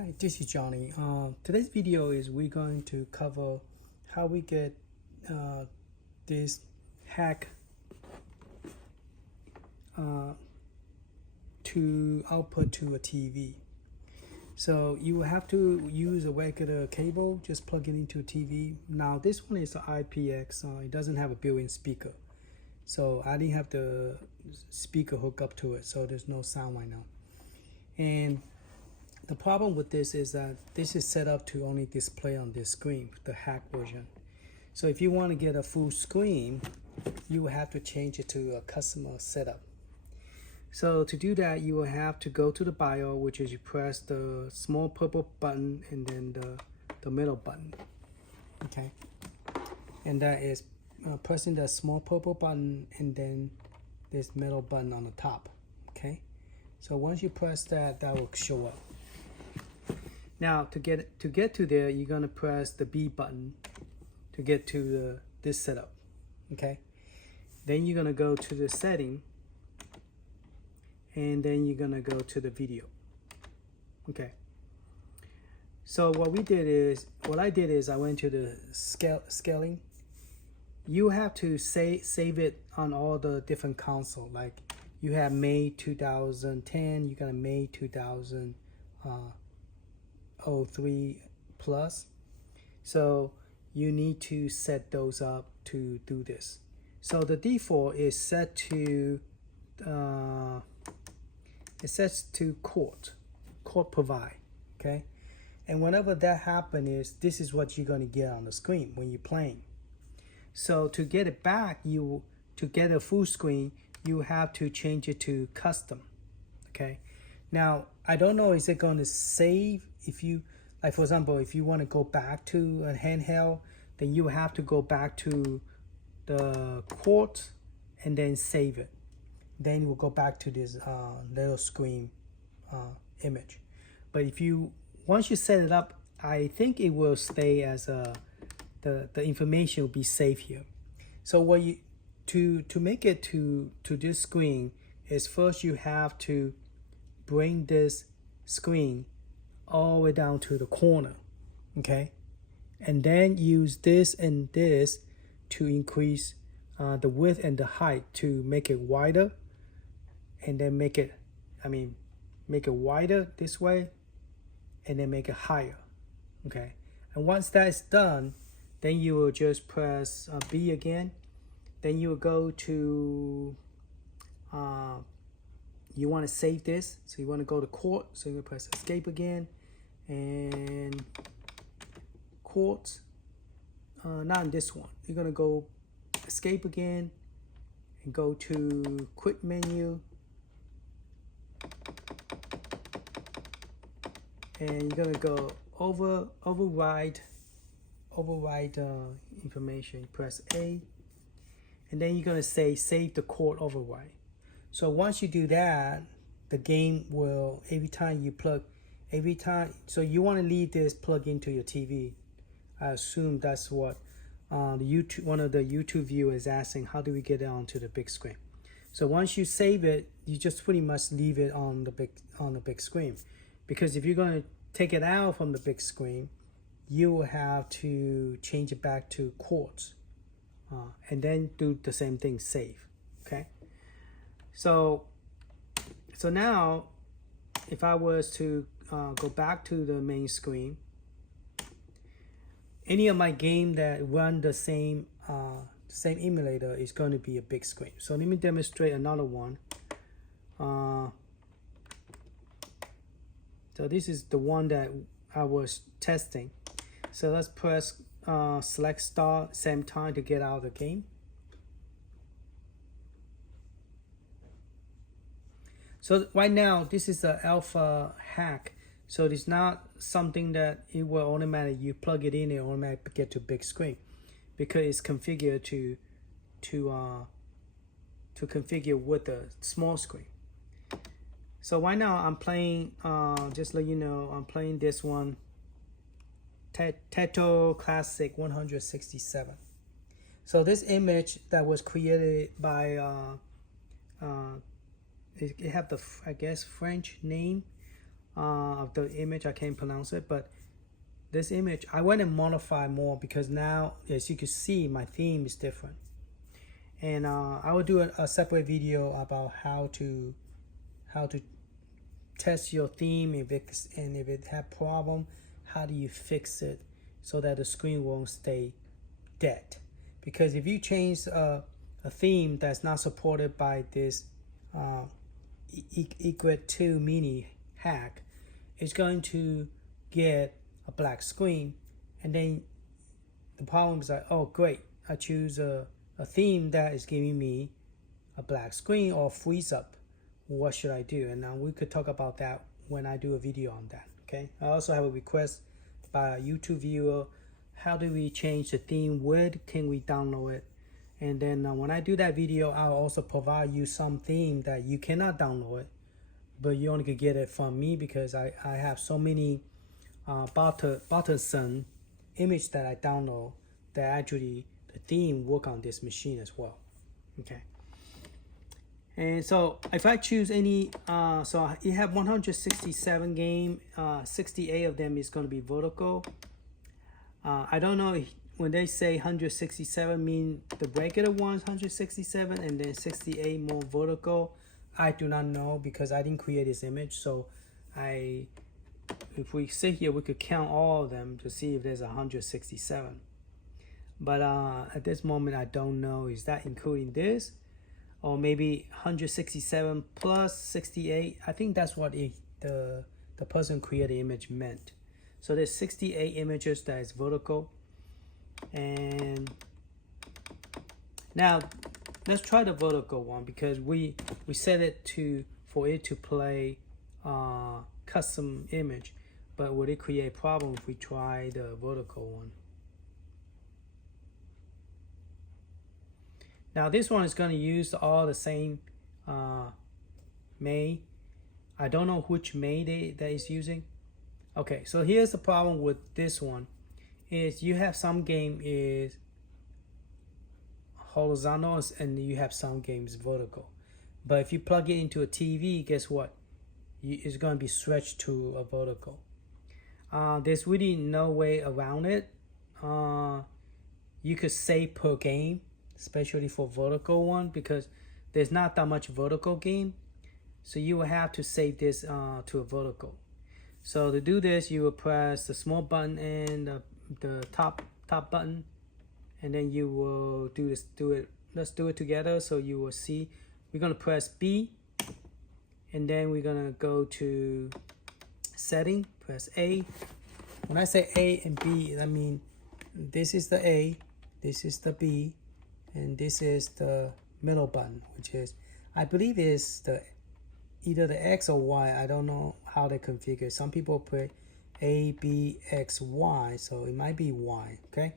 Hi, this is Johnny. Today's video is we're going to cover how we get this hack to output to a TV. So you will have to use a regular cable, just plug it into a TV. Now this one is the IPX, it doesn't have a built-in speaker. So I didn't have the speaker hooked up to it, so there's no sound right now. And the problem with this is that this is set up to only display on this screen, the hack version. So if you want to get a full screen, you will have to change it to a customer setup. So to do that, you will have to go to the BIOS, which is you press the small purple button and then the middle button. Okay, and that is pressing the small purple button and then this middle button on the top. Okay, so once you press that, that will show up. Now to get to there, you're gonna press the B button to get to this setup. Okay, then you're gonna go to the setting, and then you're gonna go to the video. Okay. So what I did is I went to the scaling. You have to save it on all the different console. Like you have May 2010, you got a May 2003 plus. So you need to set those up to do this. So the default is set to it sets to court provide. Okay, and whenever that happens, this is what you're going to get on the screen when you're playing. So to get it back, to get a full screen, you have to change it to custom. Okay, now I don't know, is it going to save? If you, like for example, if you want to go back to a handheld, then you have to go back to the court and then save it. Then we'll go back to this little screen image. But if you, once you set it up, I think it will stay as the information will be saved here. So what you to make it to this screen is, first you have to bring this screen all the way down to the corner. Okay, and then use this and this to increase the width and the height to make it wider, and then make it wider this way, and then make it higher. Okay, and once that's done, then you will just press B again. Then you will go to you want to save this, so you want to go to court, so you press escape again, and court, not in this one, you're gonna go escape again and go to quick menu, and you're gonna go override information. Press A, and then you're gonna say save the court override. So once you do that, the game will, every time, so you want to leave this plug into your TV. I assume that's what one of the YouTube viewers is asking, how do we get it onto the big screen? So once you save it, you just pretty much leave it on the big screen, because if you're going to take it out from the big screen, you will have to change it back to quartz, and then do the same thing, save. Okay, so now if I was to go back to the main screen, any of my game that run the same emulator is going to be a big screen. So let me demonstrate another one. So this is the one that I was testing. So let's press select start same time to get out of the game. So right now this is the alpha hack. So it's not something that it will automatically, you plug it in and automatically get to big screen, because it's configured to configure with the small screen. So right now I'm playing, just let you know, I'm playing this one, Taito Classic 167. So this image that was created by it have the, I guess, French name, of the image. I can't pronounce it, but this image I went and modified more because now, as you can see, my theme is different. And I will do a separate video about how to test your theme, if it have problem, how do you fix it so that the screen won't stay dead. Because if you change a theme that's not supported by this Egret II mini hack, it's going to get a black screen, and then the problem is like, oh great, I choose a theme that is giving me a black screen or freeze up. What should I do? And now we could talk about that when I do a video on that. Okay, I also have a request by a YouTube viewer. How do we change the theme? Where can we download it? And then when I do that video, I'll also provide you some theme that you cannot download it, but you only could get it from me because I have so many bothersome image that I download that actually the theme work on this machine as well. Okay. And so if I choose any, so you have 167 game, 68 of them is going to be vertical. I don't know if, when they say 167 mean the regular ones 167 and then 68 more vertical. I do not know because I didn't create this image. So if we sit here, we could count all of them to see if there's 167. But at this moment, I don't know. Is that including this? Or maybe 167 plus 68. I think that's what the person created the image meant. So there's 68 images that is vertical. And now let's try the vertical one because we set it for it to play custom image. But would it create a problem if we try the vertical one? Now this one is going to use all the same May. I don't know which May that is using. Okay, so here's the problem with this one. Is you have some game is horizontal and you have some games vertical. But if you plug it into a TV, guess what? It's going to be stretched to a vertical. There's really no way around it. You could save per game, especially for vertical one, because there's not that much vertical game. So you will have to save this to a vertical. So to do this, you will press the small button and the top button, and then you will do it. Let's do it together. So you will see we're gonna press B, and then we're gonna go to setting, press A. When I say A and B, I mean this is the A, this is the B, and this is the middle button, which is, I believe is either the X or Y. I don't know how they configure. Some people put A, B, X, Y, so it might be Y, okay?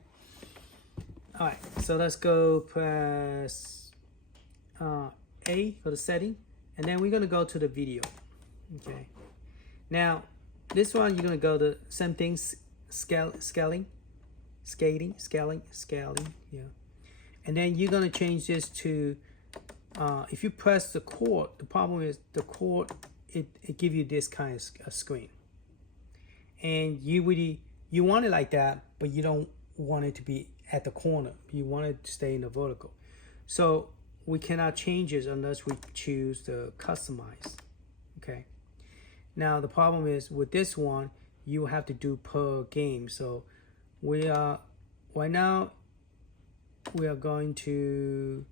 All right, so let's go press A, go to setting, and then we're gonna go to the video, okay? Now, this one, you're gonna go to same thing, scaling, yeah. And then you're gonna change this to, if you press the chord, the problem is the chord, it give you this kind of screen. And you want it like that, but you don't want it to be at the corner. You want it to stay in the vertical. So we cannot change it unless we choose the customize, okay? Now the problem is with this one, you have to do per game. So we are, right now, we are going to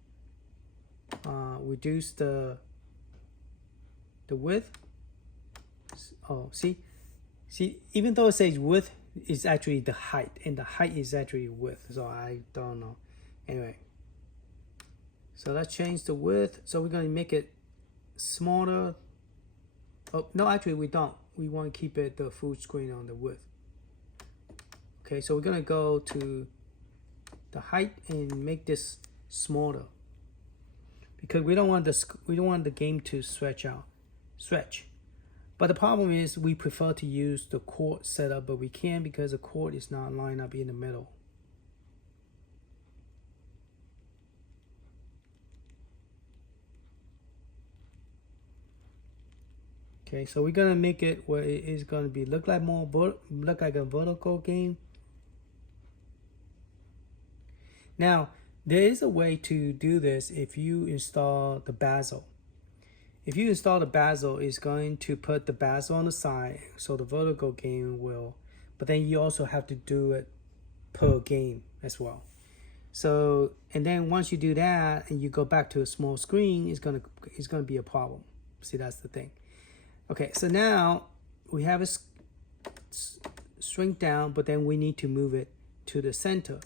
reduce the width. Oh, see, even though it says width, it's actually the height, and the height is actually width. So I don't know. Anyway, so let's change the width. So we're going to make it smaller. Oh no, actually we don't. We want to keep it the full screen on the width. Okay, so we're going to go to the height and make this smaller, because we don't want the game to stretch. But the problem is we prefer to use the chord setup, but we can't because the chord is not lined up in the middle. Okay, so we're gonna make it where it is gonna be look like a vertical game. Now, there is a way to do this if you install the bezel. If you install the bezel, it's going to put the bezel on the side, so the vertical game will, but then you also have to do it per game as well. So, and then once you do that and you go back to a small screen, it's gonna be a problem. See, that's the thing. Okay, so now we have it shrink down, but then we need to move it to the center.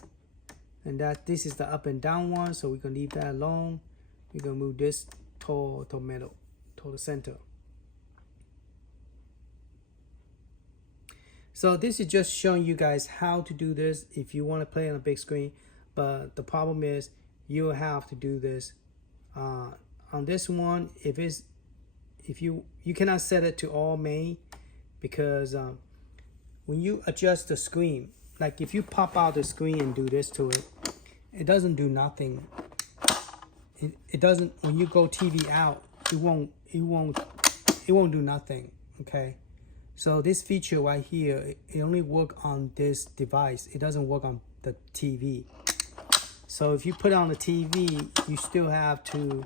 And this is the up and down one, so we're gonna leave that alone. We're gonna move this to middle, to the center. So this is just showing you guys how to do this if you want to play on a big screen. But the problem is you have to do this on this one. If you cannot set it to all main, because when you adjust the screen, like if you pop out the screen and do this to it, it doesn't do nothing. It doesn't. When you go TV out, it won't do nothing. Okay. So this feature right here, it only works on this device. It doesn't work on the TV. So if you put it on the TV, you still have to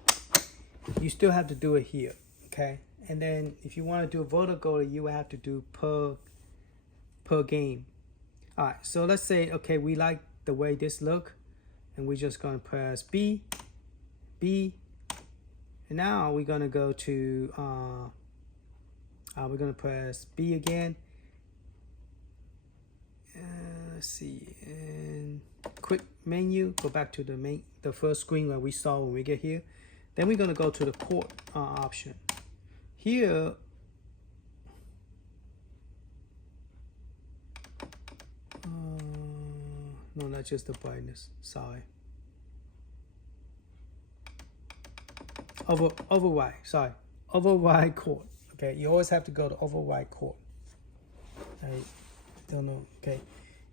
do it here, okay? And then if you want to do a vertical, you have to do per game. All right, so let's say, okay, we like the way this look, and we're just gonna press B, and now we're gonna go to we're gonna press B again. Let's see, and quick menu, go back to the first screen where we saw when we get here. Then we're gonna go to the port option. Here, no, not just the brightness. Sorry. Override. Sorry, override port. Okay, you always have to go to override port. I don't know. Okay,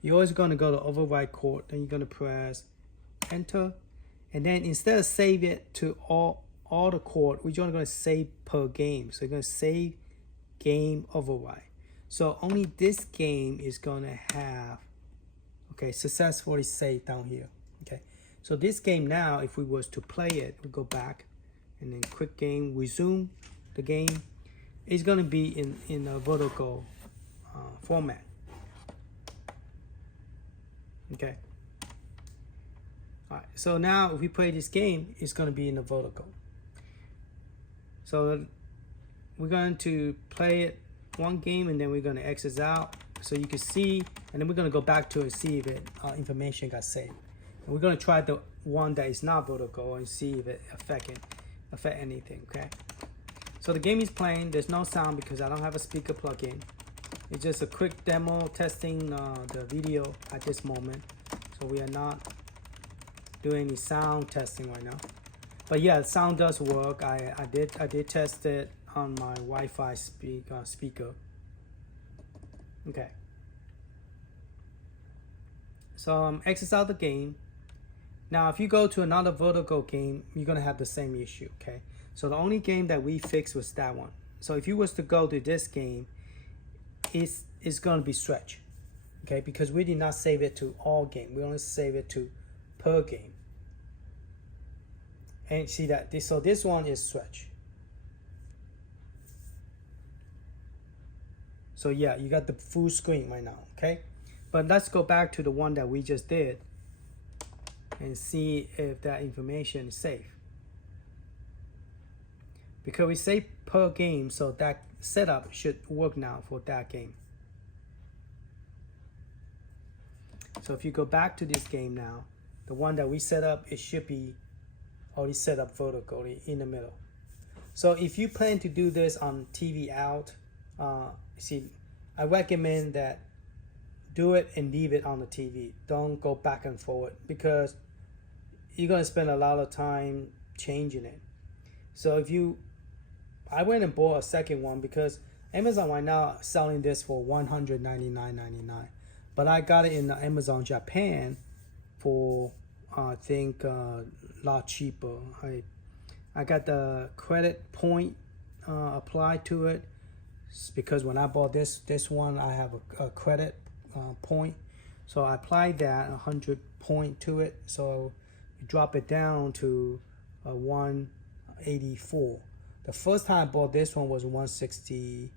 you're always going to go to override port. Then you're going to press enter, and then instead of save it to all the port, we're only going to save per game. So you're going to save game override. So only this game is going to have, okay, successfully saved down here. Okay, so this game now, if we was to play it, we go back and then quick game, resume the game. It's going to be in a vertical format. Okay. All right. So now if we play this game, it's going to be in the vertical. So we're going to play it one game, and then we're going to exit out so you can see, and then we're going to go back to it and see if it information got saved. And we're going to try the one that is not vertical and see if it affect anything. Okay. So the game is playing. There's no sound because I don't have a speaker plug-in. It's just a quick demo testing the video at this moment. So we are not doing any sound testing right now. But yeah, sound does work. I did test it on my Wi-Fi speaker. Okay. So exit out the game. Now, if you go to another vertical game, you're gonna have the same issue. Okay. So the only game that we fixed was that one. So if you was to go to this game, it's going to be stretch, okay? Because we did not save it to all game. We only save it to per game. And see that, so this one is stretch. So yeah, you got the full screen right now, okay? But let's go back to the one that we just did and see if that information is safe. Because we say per game, so that setup should work now for that game. So if you go back to this game now, the one that we set up, it should be already set up vertically in the middle. So if you plan to do this on TV out, see, I recommend that do it and leave it on the TV. Don't go back and forward because you're gonna spend a lot of time changing it. So I went and bought a second one because Amazon right now selling this for $199.99, but I got it in Amazon Japan for I think a lot cheaper. I got the credit point applied to it. It's because when I bought this one, I have a credit point, so I applied that 100 point to it, so you drop it down to 184. The first time I bought this one was 160,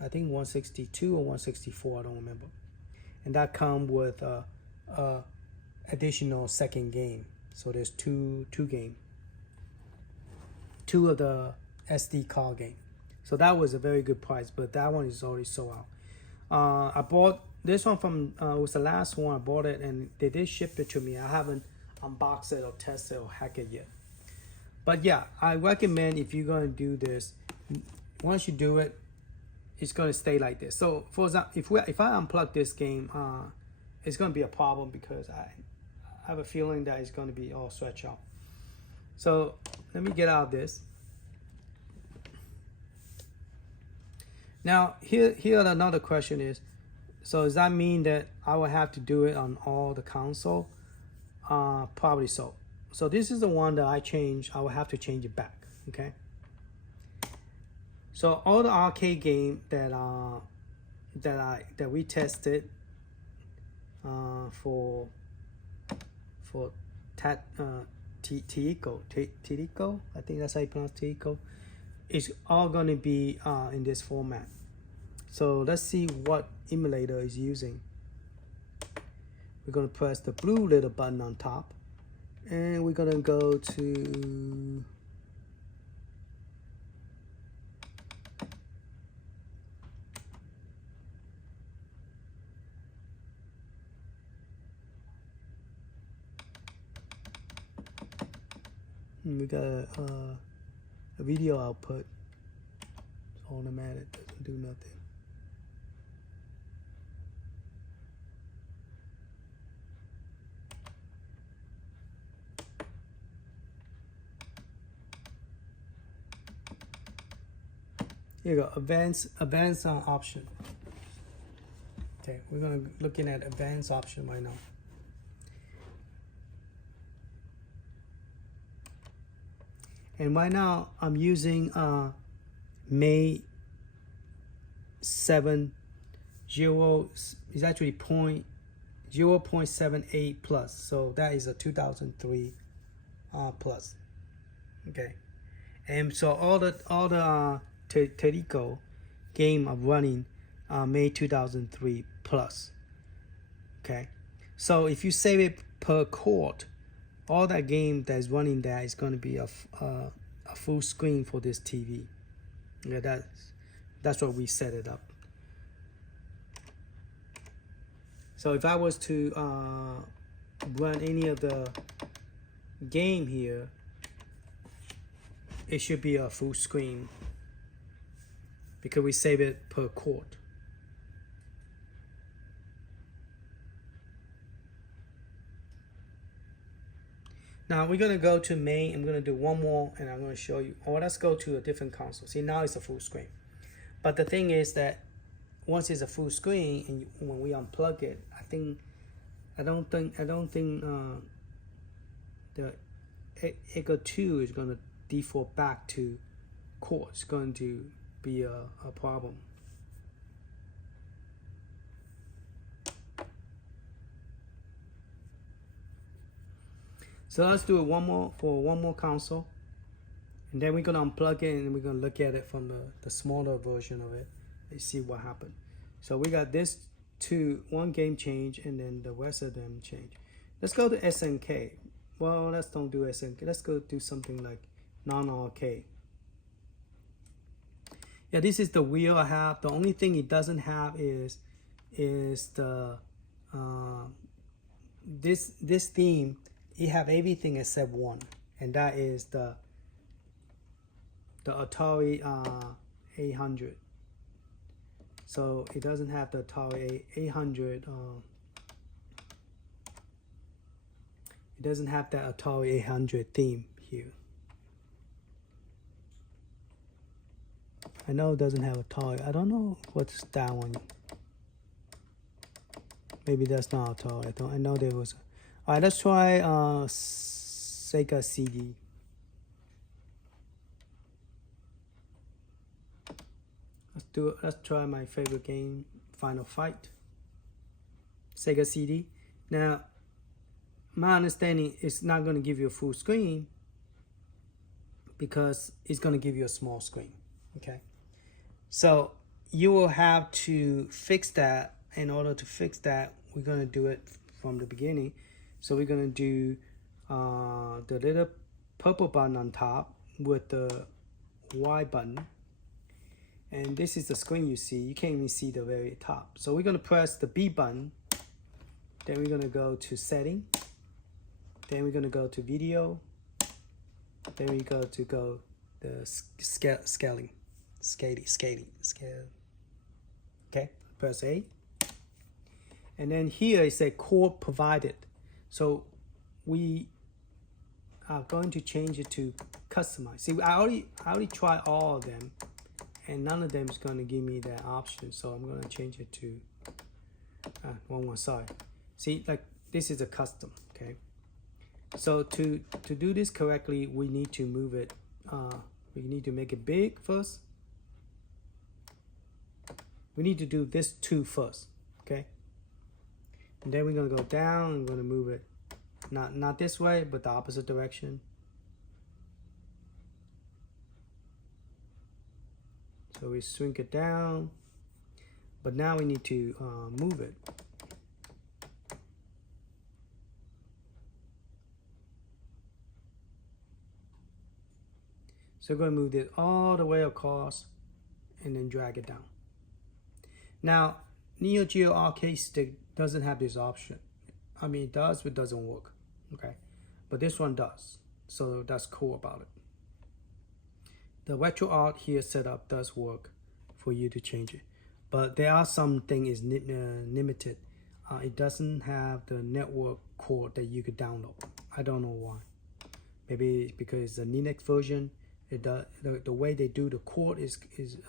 I think 162 or 164, I don't remember. And that come with additional second game. So there's two game, two of the SD card game. So that was a very good price, but that one is already sold out. I bought this one from, it was the last one I bought it, and they did ship it to me. I haven't unboxed it or tested or hacked it yet. But yeah, I recommend if you're gonna do this, once you do it, it's gonna stay like this. So for example, if I unplug this game, it's gonna be a problem because I have a feeling that it's gonna be all stretched out. So let me get out of this. Now here another question is, so does that mean that I will have to do it on all the console? Probably so. So this is the one that I changed. I will have to change it back. Okay. So all the arcade game that we tested for Taito, I think that's how you pronounce Taito, is all going to be in this format. So let's see what emulator is using. We're going to press the blue little button on top, and we're going to go to we got a video output. It's automatic, doesn't do nothing. Here you go, advanced option. Okay, we're gonna looking at advanced option right now. And right now I'm using May 7 0 is actually 0.78 plus, so that is a 2003 plus. Okay, and so all the Taito game are running May 2003 plus. Okay, so if you save it per quart, all that game that is running there is going to be a full screen for this TV. Yeah, that's what we set it up. So if I was to run any of the game here, it should be a full screen because we save it per quart. Now we're gonna go to main. I'm gonna do one more, and I'm gonna show you. Or let's go to a different console. See, now it's a full screen. But the thing is that once it's a full screen, and when we unplug it, I don't think the Egret 2 is gonna default back to quart. It's going to be a problem. So let's do it one more console, and then we're gonna unplug it and we're gonna look at it from the smaller version of it and see what happened. So we got this one game change, and then the rest of them change. Let's go to SNK. Well, let's don't do SNK. Let's go do something like non-arcade. Yeah, this is the wheel I have. The only thing it doesn't have is the this theme. You have everything except one, and that is the Atari 800. So it doesn't have the Atari 800. It doesn't have that Atari 800 theme here. I know it doesn't have Atari. I don't know what's that one. Maybe that's not Atari. I know there was. All right, let's try Sega CD. Let's try my favorite game, Final Fight. Sega CD. Now, my understanding is not going to give you a full screen because it's going to give you a small screen. Okay. So you will have to fix that. In order to fix that, we're going to do it from the beginning. So we're going to do the little purple button on top with the Y button. And this is the screen you see. You can't even see the very top. So we're going to press the B button. Then we're going to go to setting. Then we're going to go to video. Then we go to the scaling. Okay, press A. And then here it says core provided. So we are going to change it to customize. See, I already tried all of them, and none of them is going to give me that option. So I'm going to change it to sorry. See, like this is a custom. Okay. So to do this correctly, we need to move it. We need to make it big first. We need to do this 2 first. Okay. And then we're gonna go down and we're gonna move it not this way, but the opposite direction. So we shrink it down, but now we need to move it. So we're going to move this all the way across and then drag it down. Now, Neo Geo Arcade Stick doesn't have this option. I mean, it does, but it doesn't work. Okay, but this one does. So that's cool about it. The RetroArch here setup does work for you to change it. But there are some things is limited. It doesn't have the network code that you could download. I don't know why. Maybe it's because it's a Linux version. The way they do the chord is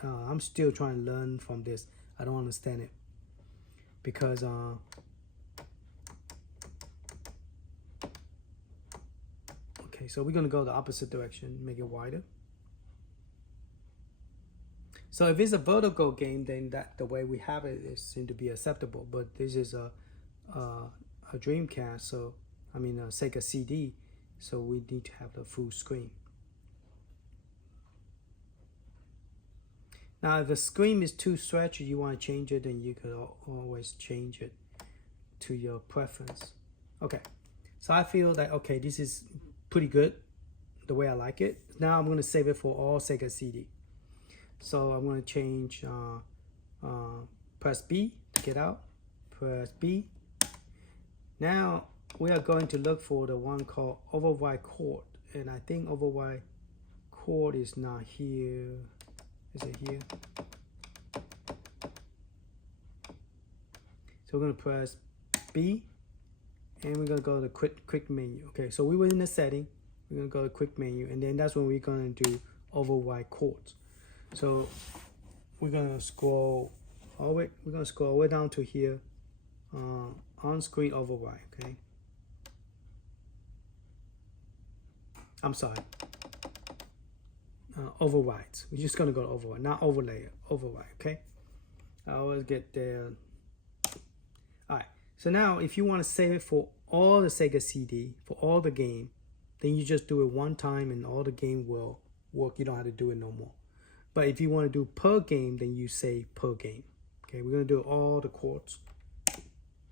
I'm still trying to learn from this. I don't understand it because okay, so we're gonna go the opposite direction, make it wider. So if it's a vertical game, then the way we have it is seem to be acceptable. But this is a Dreamcast, so I mean a Sega CD, so we need to have the full screen. Now, if the screen is too stretchy, you want to change it, then you could always change it to your preference. Okay, so I feel that, okay, this is pretty good, the way I like it. Now I'm going to save it for all Sega CD. So I'm going to change, press B to get out, press B. Now we are going to look for the one called override chord. And I think override chord is not here. Is it here? So we're going to press B and we're going to go to the quick menu. Okay, so we were in the setting. We're going to go to quick menu, and then that's when we're going to do override chords. So we're going to scroll all the way. We're going to scroll all the way down to here, on screen override. Okay. I'm sorry. Overrides. We're just gonna go to override, not overlay. Override. Okay. I always get there. All right. So now, if you want to save it for all the Sega CD for all the game, then you just do it one time, and all the game will work. You don't have to do it no more. But if you want to do per game, then you say per game. Okay. We're gonna do all the chords.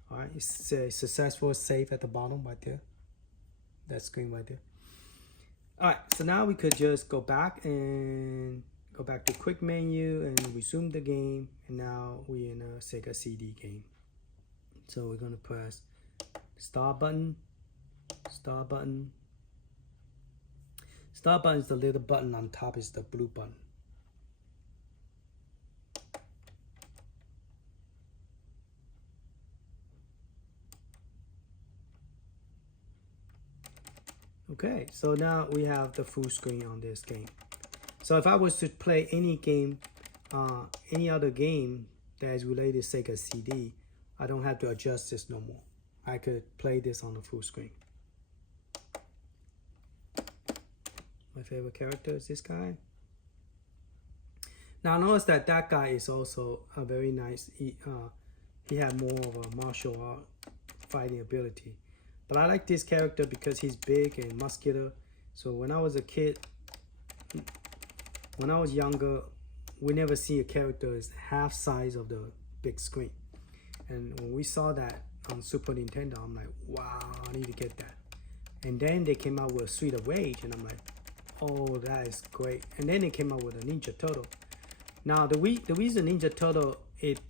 All right. It says successful save at the bottom right there. That screen right there. All right, so now we could just go back to quick menu and resume the game. And now we're in a Sega CD game. So we're gonna press start button, start button. Start button is the little button on top, is the blue button. Okay, so now we have the full screen on this game. So if I was to play any game, any other game that is related to Sega CD, I don't have to adjust this no more. I could play this on the full screen. My favorite character is this guy. Now notice that that guy is also a very nice. He had more of a martial art fighting ability, but I like this character because he's big and muscular. So when I was a kid, when I was younger, we never see a character is half size of the big screen. And when we saw that on Super Nintendo, I'm like, wow, I need to get that. And then they came out with Street of Rage, and I'm like, oh, that is great. And then they came out with a Ninja Turtle. Now the reason Ninja Turtle it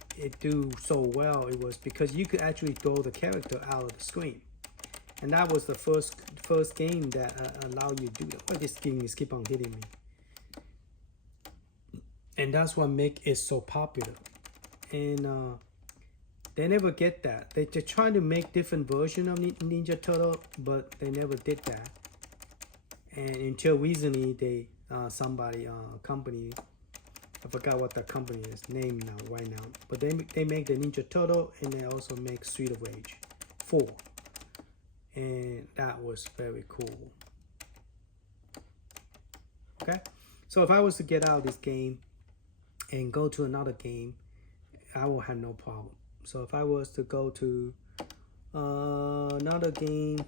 do so well, it was because you could actually throw the character out of the screen, and that was the first game that allowed you to do that. Oh, this thing is keep on hitting me, and that's what make it so popular. And they never get that. They're trying to make different version of Ninja Turtle, but they never did that. And until recently, they somebody company, I forgot what the company is named right now, but they make the Ninja Turtle, and they also make Street of Rage 4, and that was very cool. Okay, so if I was to get out of this game and go to another game, I will have no problem. So if I was to go to another game,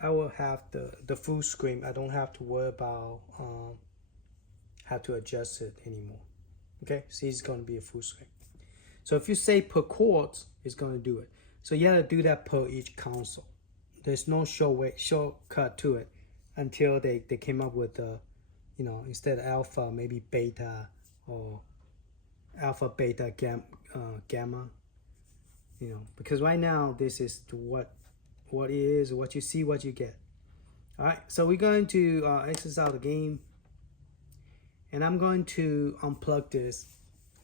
I will have the full screen. I don't have to worry about how to adjust it anymore. Okay, see, it's going to be a full screen. So if you say per quartz, it's going to do it. So you have to do that per each console. There's no shortcut to it until they came up with the, you know, instead of alpha, maybe beta, or alpha, beta, gamma. You know, because right now this is what it is, what you see, what you get. All right, so we're going to exit out the game, and I'm going to unplug this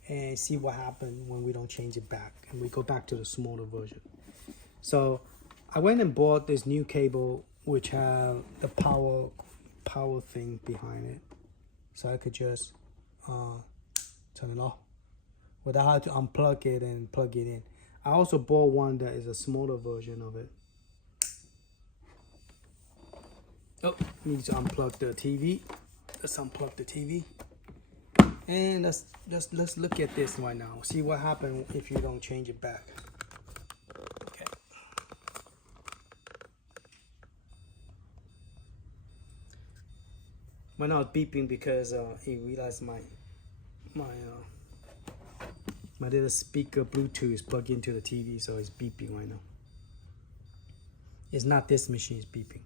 and see what happens when we don't change it back and we go back to the smaller version. So I went and bought this new cable which have the power thing behind it, so I could just turn it off without having to unplug it and plug it in. I also bought one that is a smaller version of it. Oh, need to unplug the TV. Let's unplug the TV. And let's look at this right now. See what happens if you don't change it back. Okay. Right now it's beeping because he realized my little speaker Bluetooth is plugged into the TV, so it's beeping right now. It's not this machine is beeping.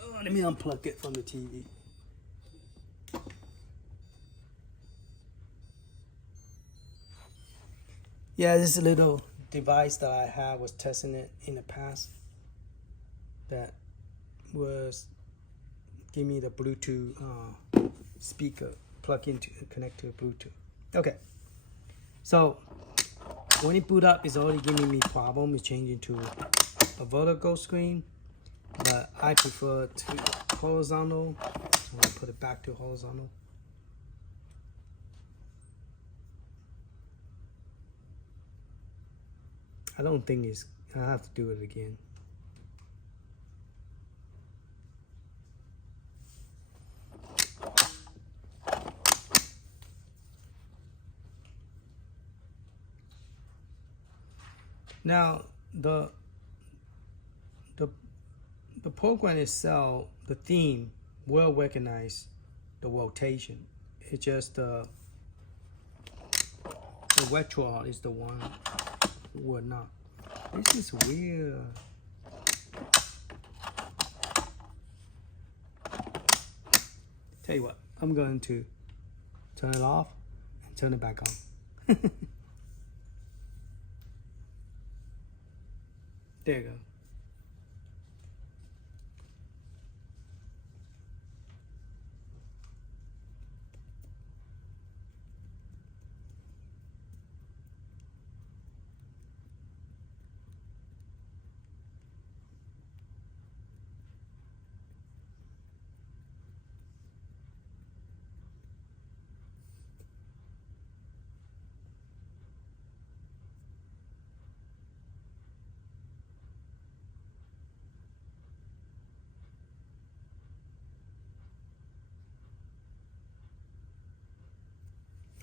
Oh, let me unplug it from the TV. Yeah, this little device that I had was testing it in the past. That was give me the Bluetooth speaker, plug into, connect to Bluetooth. Okay, so when it boot up, it's already giving me problem. It's changing to a vertical screen, but I prefer to horizontal. So I'm gonna put it back to horizontal. I don't think it's, I have to do it again. Now the program itself, the theme will recognize the rotation. It's just the retro is the one would not. This is weird. Tell you what, I'm going to turn it off and turn it back on. There you go.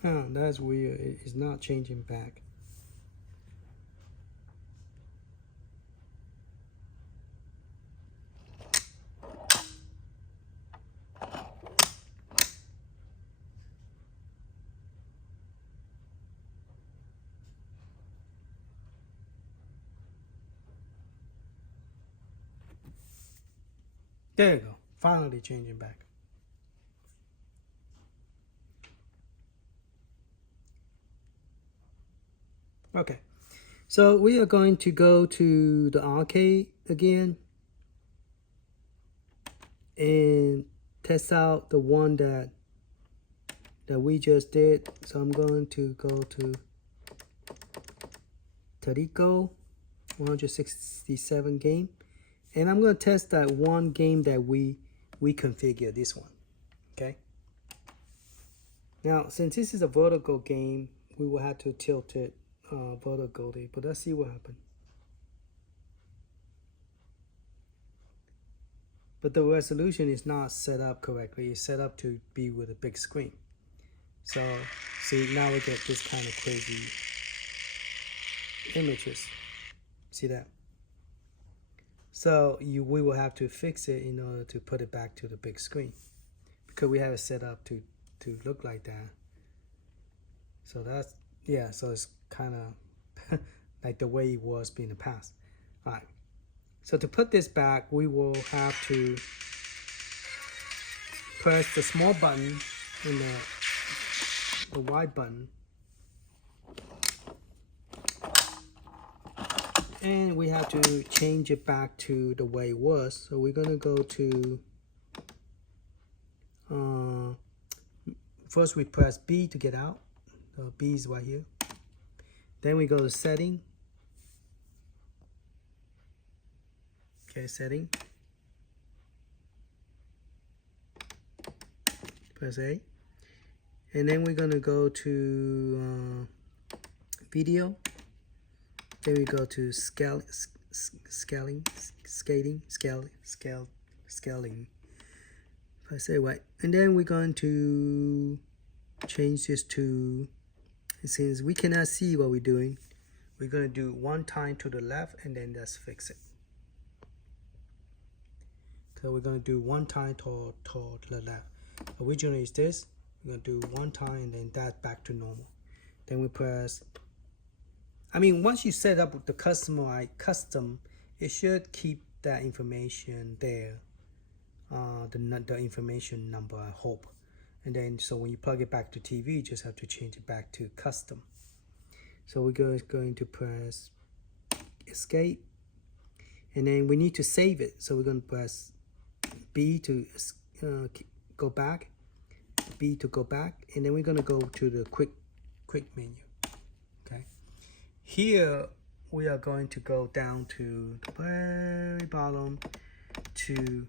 Huh, that's weird. It's not changing back. There you go. Finally changing back. Okay. So we are going to go to the arcade again and test out the one that we just did. So I'm going to go to Taito 167 game, and I'm going to test that one game that we configured, this one. Okay. Now, since this is a vertical game, we will have to tilt it vertically, but let's see what happens. But the resolution is not set up correctly. It's set up to be with a big screen. So, see, now we get this kind of crazy images. See that? So we will have to fix it in order to put it back to the big screen, because we have it set up to look like that. So that's, yeah, so it's kind of like the way it was in the past. All right. So to put this back, we will have to press the small button and the white button, and we have to change it back to the way it was. So we're gonna go to first we press B to get out. So B is right here. Then we go to setting. Okay, setting. Press A. And then we're gonna go to video. Then we go to scaling. Press A, right. And then we're going to change this to, since we cannot see what we're doing, we're going to do one time to the left and then let's fix it. So we're going to do one time toward the left. Originally is this. We're going to do one time and then that back to normal. Then we press, I mean, once you set up the custom, it should keep that information there. The information number, I hope. And then, so when you plug it back to TV, you just have to change it back to custom. So we're going to press escape. And then we need to save it. So we're going to press B to go back, B to go back. And then we're going to go to the quick menu. Okay. Here, we are going to go down to the very bottom to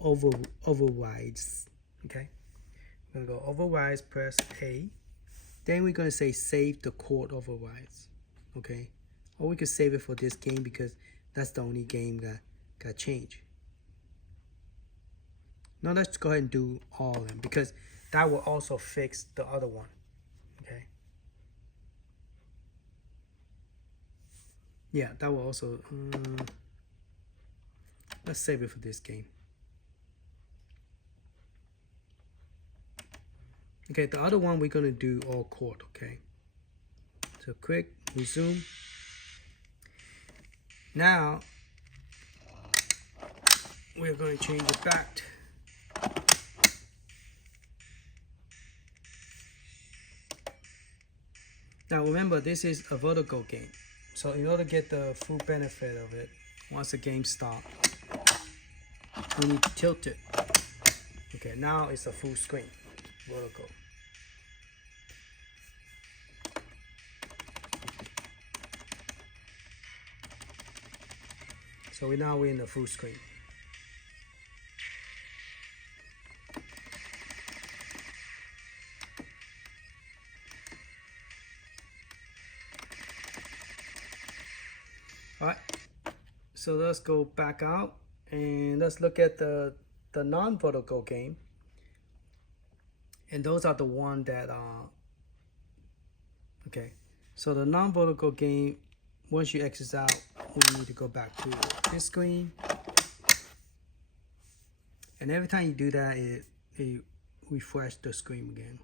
overrides. Okay, we're going to go overrides, press A. Then we're going to say save the code overrides. Okay, or we could save it for this game because that's the only game that got changed. Now let's go ahead and do all of them because that will also fix the other one. Okay. Yeah, that will also, let's save it for this game. Okay, the other one we're gonna do all chord, okay? So quick, resume. Now, we're gonna change it back. Now remember, this is a vertical game. So in order to get the full benefit of it, once the game starts, we need to tilt it. Okay, now it's a full screen, vertical. So now we're in the full screen. Alright, so let's go back out and let's look at the non-vertical game. And those are the one that Okay, so the non-vertical game, once you exit out, we need to go back to this screen. And every time you do that, it refresh the screen again.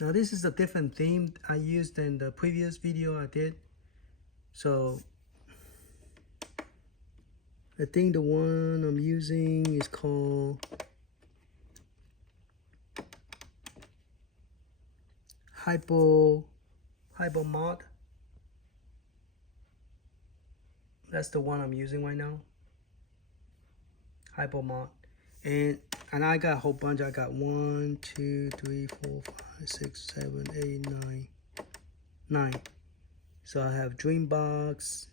Now this is a different theme I used in the previous video I did. So I think the one I'm using is called Hypo Mod. That's the one I'm using right now. Hypo Mod. And I got a whole bunch. I got 1, 2, 3, 4, 5, 6, 7, 8, 9. So I have Dreambox,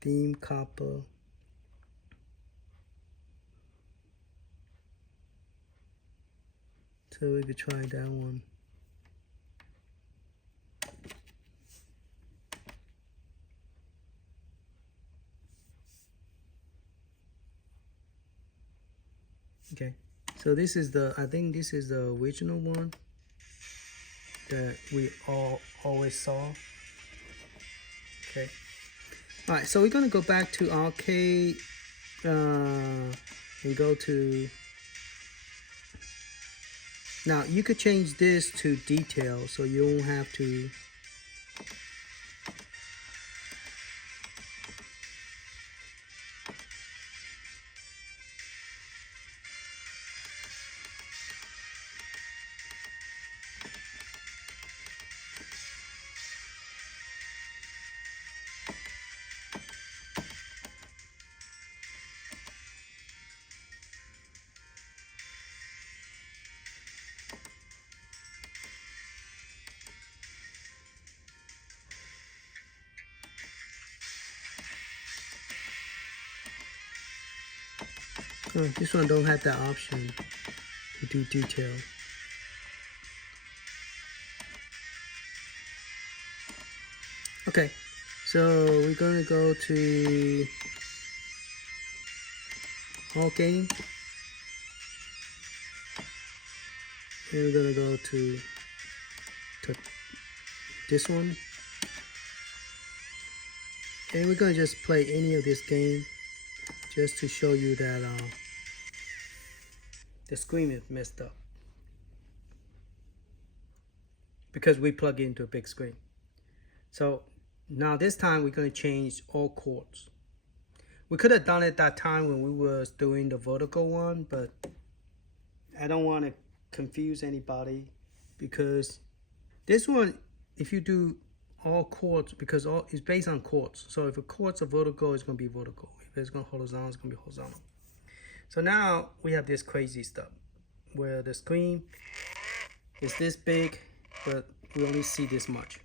Theme Copper. So we could try that one. Okay, so this is I think this is the original one that we always saw. Okay, all right, so we're gonna go back to arcade and go to, now you could change this to detail so you don't have to this one don't have that option to do detail. Okay, so we're gonna go to all game, and we're gonna go to this one, and we're gonna just play any of this game just to show you that the screen is messed up because we plug into a big screen. So now this time we're going to change all chords. We could have done it that time when we was doing the vertical one, but I don't want to confuse anybody, because this one, if you do all chords, because it's based on chords. So if a chord's a vertical, it's going to be vertical. If it's going to horizontal, it's going to be horizontal. So now we have this crazy stuff where the screen is this big, but we only see this much.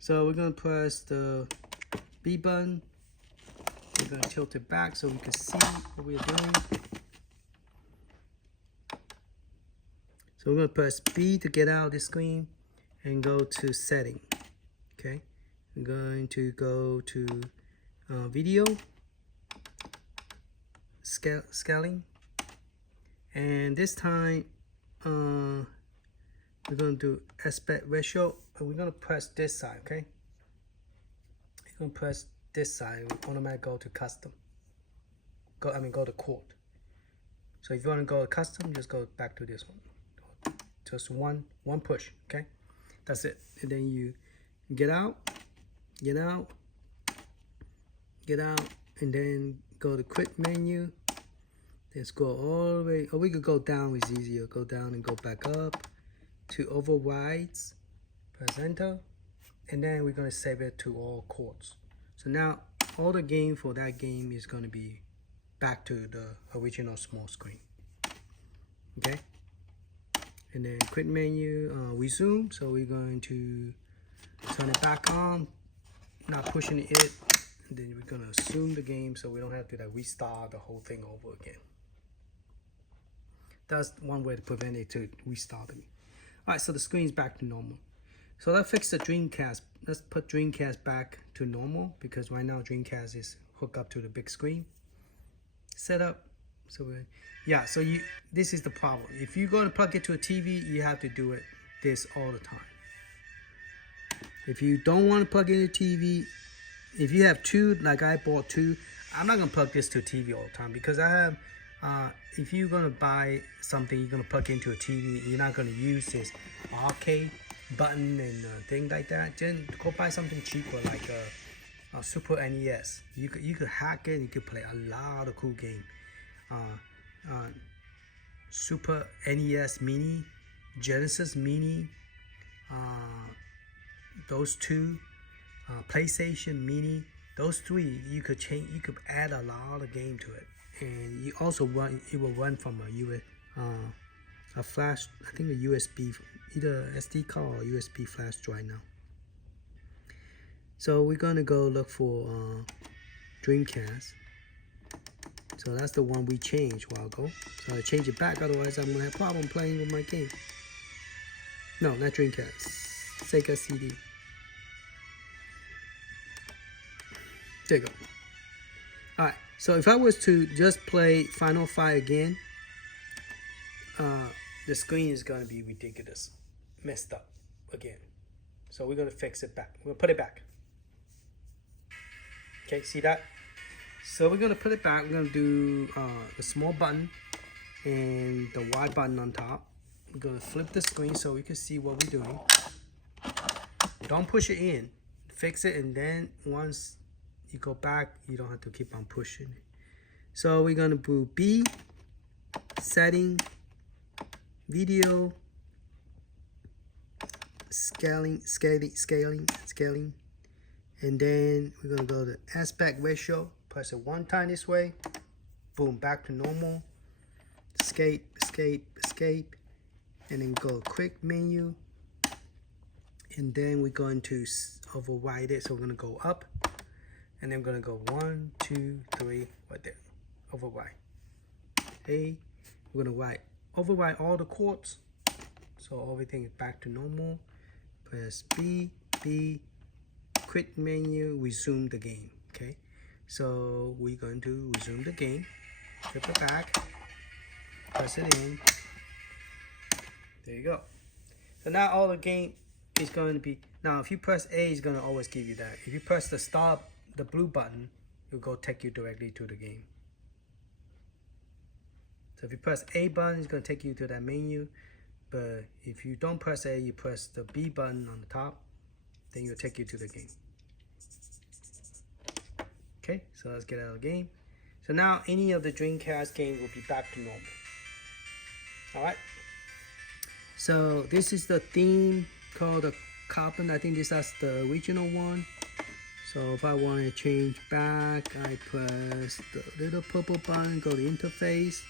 So we're going to press the B button. We're going to tilt it back so we can see what we're doing. So we're going to press B to get out of the screen and go to setting. Okay, I'm going to go to video, scaling, and this time we're going to do aspect ratio, and we're going to press this side. Okay, you're going to press this side, we automatically go to custom, go to chord. So if you want to go to custom, just go back to this one, just one push. Okay, that's it. And then you get out, and then go to quick menu, then scroll all the way, or we could go down, it's easier, go down and go back up to overrides, press enter, and then we're going to save it to all chords. So now all the game for that game is going to be back to the original small screen. Okay, and then quick menu, resume, so we're going to turn it back on, not pushing it, and then we're gonna assume the game so we don't have to restart the whole thing over again. That's one way to prevent it to restart it. All right, so the screen's back to normal. So let's fix the Dreamcast. Let's put Dreamcast back to normal because right now Dreamcast is hooked up to the big screen. Set up. So yeah, so this is the problem. If you go to plug it to a TV, you have to do this all the time. If you don't want to plug in a TV, if you have two, like I bought two, I'm not gonna plug this to a TV all the time because I have. If you're gonna buy something, you're gonna plug into a TV. You're not gonna use this arcade button and thing like that. Then go buy something cheaper like a Super NES. You could hack it. You could play a lot of cool games. Super NES Mini, Genesis Mini, those two, PlayStation Mini. Those three, you could change. You could add a lot of game to it, and you also it will run from a flash. I think a USB, either SD card or USB flash drive now. So we're gonna go look for Dreamcast. So that's the one we changed a while ago. So I change it back, otherwise I'm gonna have a problem playing with my game. No, not Dreamcast. Sega CD. There you go. Alright, so if I was to just play Final Fight again, the screen is gonna be ridiculous. Messed up again. So we're gonna fix it back. We're gonna put it back. Okay, see that? So we're gonna put it back. We're gonna do the small button and the Y button on top. We're gonna flip the screen so we can see what we're doing. Don't push it in. Fix it, and then once you go back, you don't have to keep on pushing it. So we're gonna do B, setting, video, scaling, and then we're gonna go to aspect ratio. Press it one time this way, boom, back to normal. Escape, and then go quick menu, and then we're going to override it. So we're gonna go up, and then we're gonna go 1, 2, 3, right there, override. Hey, we're gonna override all the chords, so everything is back to normal. Press B, quick menu, resume the game. Okay. So we're going to resume the game, flip it back, press it in. There you go. So now all the game is going to be, now if you press A, it's going to always give you that. If you press the stop, the blue button, it'll go take you directly to the game. So if you press A button, it's going to take you to that menu. But if you don't press A, you press the B button on the top, then it'll take you to the game. Okay, so let's get out of the game. So now any of the Dreamcast games will be back to normal. Alright. So this is the theme called the Carbon. I think that's the original one. So if I want to change back, I press the little purple button, go to interface.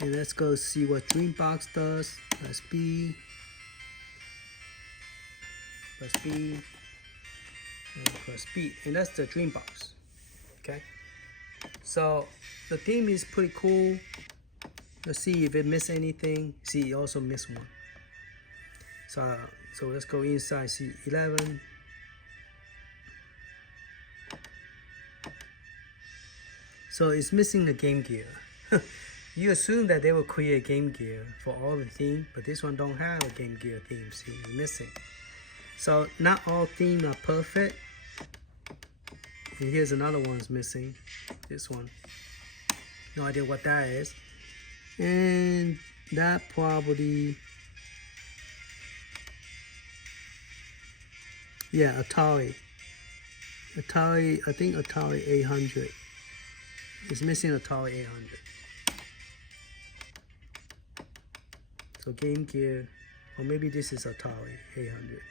And let's go see what Dreambox does. Press B. Press B. Press B, and that's the Dreambox. Okay, so the theme is pretty cool. Let's see if it missed anything. See, it also missed one. So let's go inside C11. So it's missing the Game Gear. You assume that they will create Game Gear for all the theme, but this one don't have a Game Gear theme. See, it's missing. So not all themes are perfect. And here's another one's missing. This one. No idea what that is. And that probably, yeah, Atari. I think Atari 800. It's missing Atari 800. So Game Gear, or maybe this is Atari 800.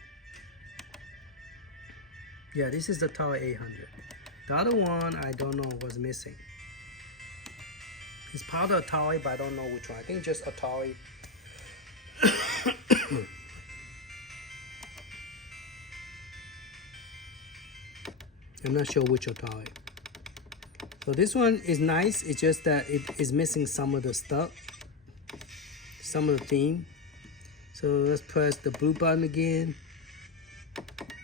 Yeah, this is the Atari 800. The other one, I don't know what's missing. It's part of Atari, but I don't know which one. I think just Atari. I'm not sure which Atari. So this one is nice. It's just that it is missing some of the stuff, some of the theme. So let's press the blue button again.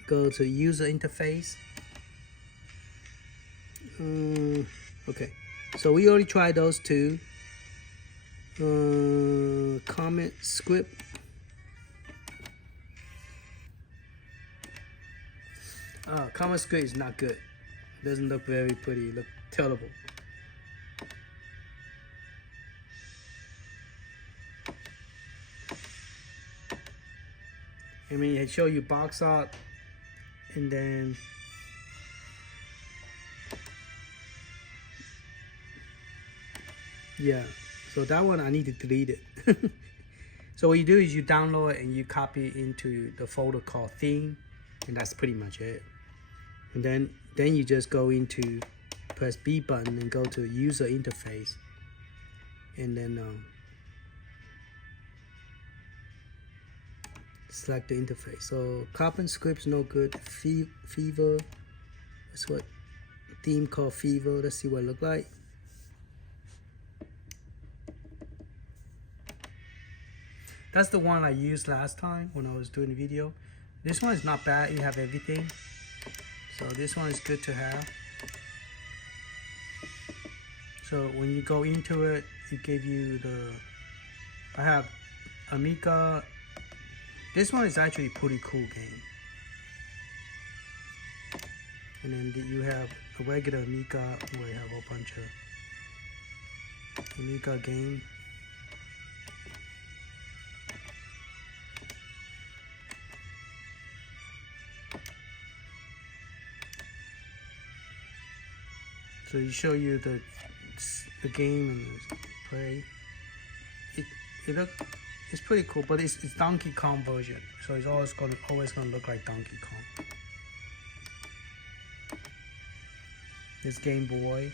Go to user interface. Okay, so we already tried those two. Comment script. Comment script is not good. Doesn't look very pretty. It looks terrible. I mean, it show you box art, and then yeah. So that one I need to delete it. So what you do is you download it and you copy it into the folder called theme, and that's pretty much it. And then you just go into press B button and go to user interface, and then select the interface. So carbon script's no good. Fever, that's what theme called Fever. Let's see what it look like. That's the one I used last time when I was doing the video. This one is not bad. You have everything. So this one is good to have. So when you go into it, it gives you the, I have Amiga. This one is actually a pretty cool game. And then you have a regular Amiga where you have a whole bunch of Amiga game. So you show you the game and play. It's pretty cool, but it's Donkey Kong version, so it's always gonna look like Donkey Kong. This Game Boy.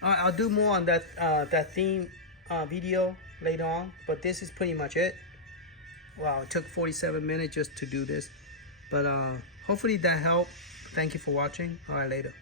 I'll do more on that theme video later on, but this is pretty much it. Wow, it took 47 minutes just to do this, but hopefully that helped. Thank you for watching. All right, later.